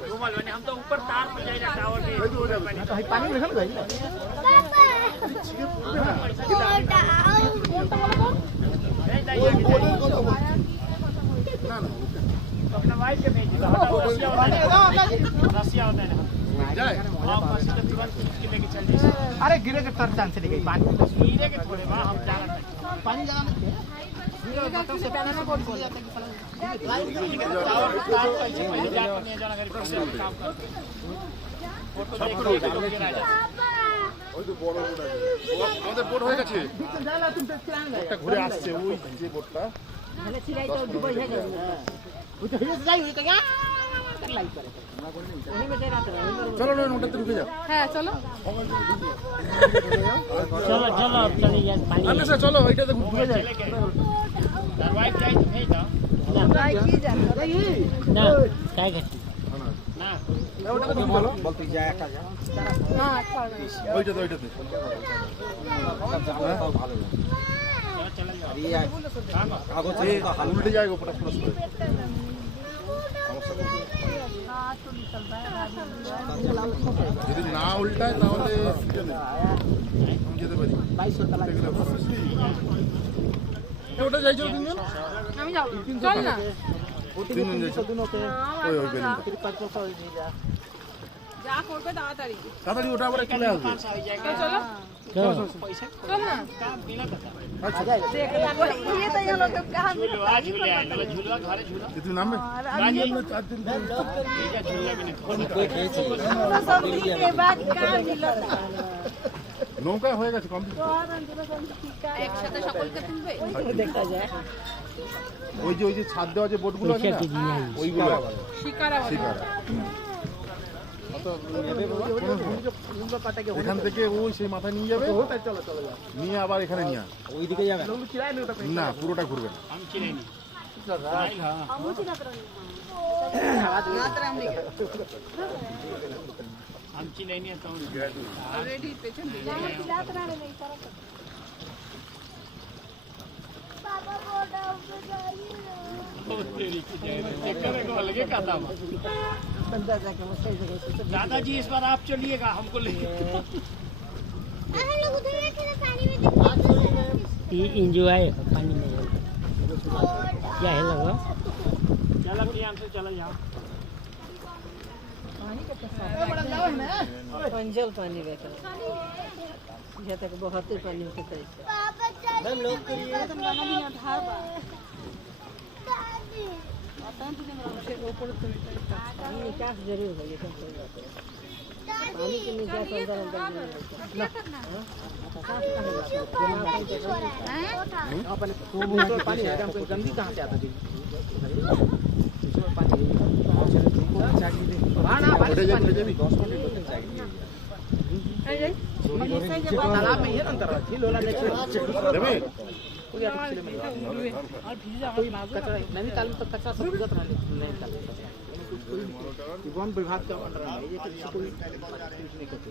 घूमल बने हम तो ऊपर तार पर जाइला टावर के पानी में रखल गई अपना वाइफ के भेज दिया रसिया होता है जाए हां बस के तुरंत उसके लेके चल जाए अरे गिरे के तर चांस नहीं गई पानी गिरे के थोड़े वहां हम जा रहे हैं पानी लगा नहीं बताओ से पहले ना कौन जाता है टावर तार कैसे पहले जाकर नहीं जाना घर पर से काम कर फोटो देख के लोग गिरा जाए ওই তো বড় বোট আছে আমাদের বোট হয়ে গেছে जाला तुम तो प्लान गया একটা ঘুরে আসছে ওই যে বোটটা मैंने चिराई तो दुबई है वो तो हिल जाई हुई क्या कर लाई करे वही में तेरा চলো না ওটাতে ঢুকে যাও হ্যাঁ চলো चलो चलो अब चले जाए पानी আরে স্যার চলো ওইটাতে ঢুকে যাই वाइफ जाए तो भेज दो ভাই কি জানো ना काय करती ना ওটাতে ঢুকে বলো বলতে যায় একা যা না ছাড় ওইটাতে ওইটাতে ভালো चलो जाओ কাগজ উল্টে যায় গোটা পুরো যদি না উল্টায় তাহলে যেতে পারি 2200 টাকা ওটা যাইছো তিনজন আমি যাও চল না তিনজন যাইছো ওই ওই বেলুন যা করবে তাড়াতাড়ি তাড়াতাড়ি ওটা আবার চলে আসবে চলো पैसा चल ना काम बिना पता देख ये तो ये लोग कहां झूला झूले आएंगे झूला घरे झूला তুমি নামবে राजी झूला भी नहीं के बाद का मिलता নৌকা হয়ে গেছে কমপ্লিট একসাথে সকলকে তুলবে देखा जाए ওই যে ছাদ দেওয়া যে বোটগুলো আছে না ওইগুলো শিকারা শিকার এখান থেকে ওই সেই মাথায় নিয়ে যাবে নিয়ে আবার এখানে নিয়ে ওইদিকে যাবে না পুরোটা ঘুরবে না हम चिलेनी हम चिलेनी तो ऑलरेडी पेशेंट लगे का था दादाजी इस बार आप चलिएगा हमको लेके इंजॉय पानी में क्या है लगा चलो यहाँ से चलो जाओ पंजल पानी बेटा ये तक बहुत ही पानी होते थे हम लोग के लिए निकास जरूर है ये सब पानी के निकास अंदर अपने पानी है हमको गंदी कहाँ से आता जी तालाब में ये अंतर है लोला দেবে कचरा नैनीताल में तो कचरा सब गुजर रहा है नैनीताल में वन विभाग का ऑर्डर है ये किसी को नहीं करते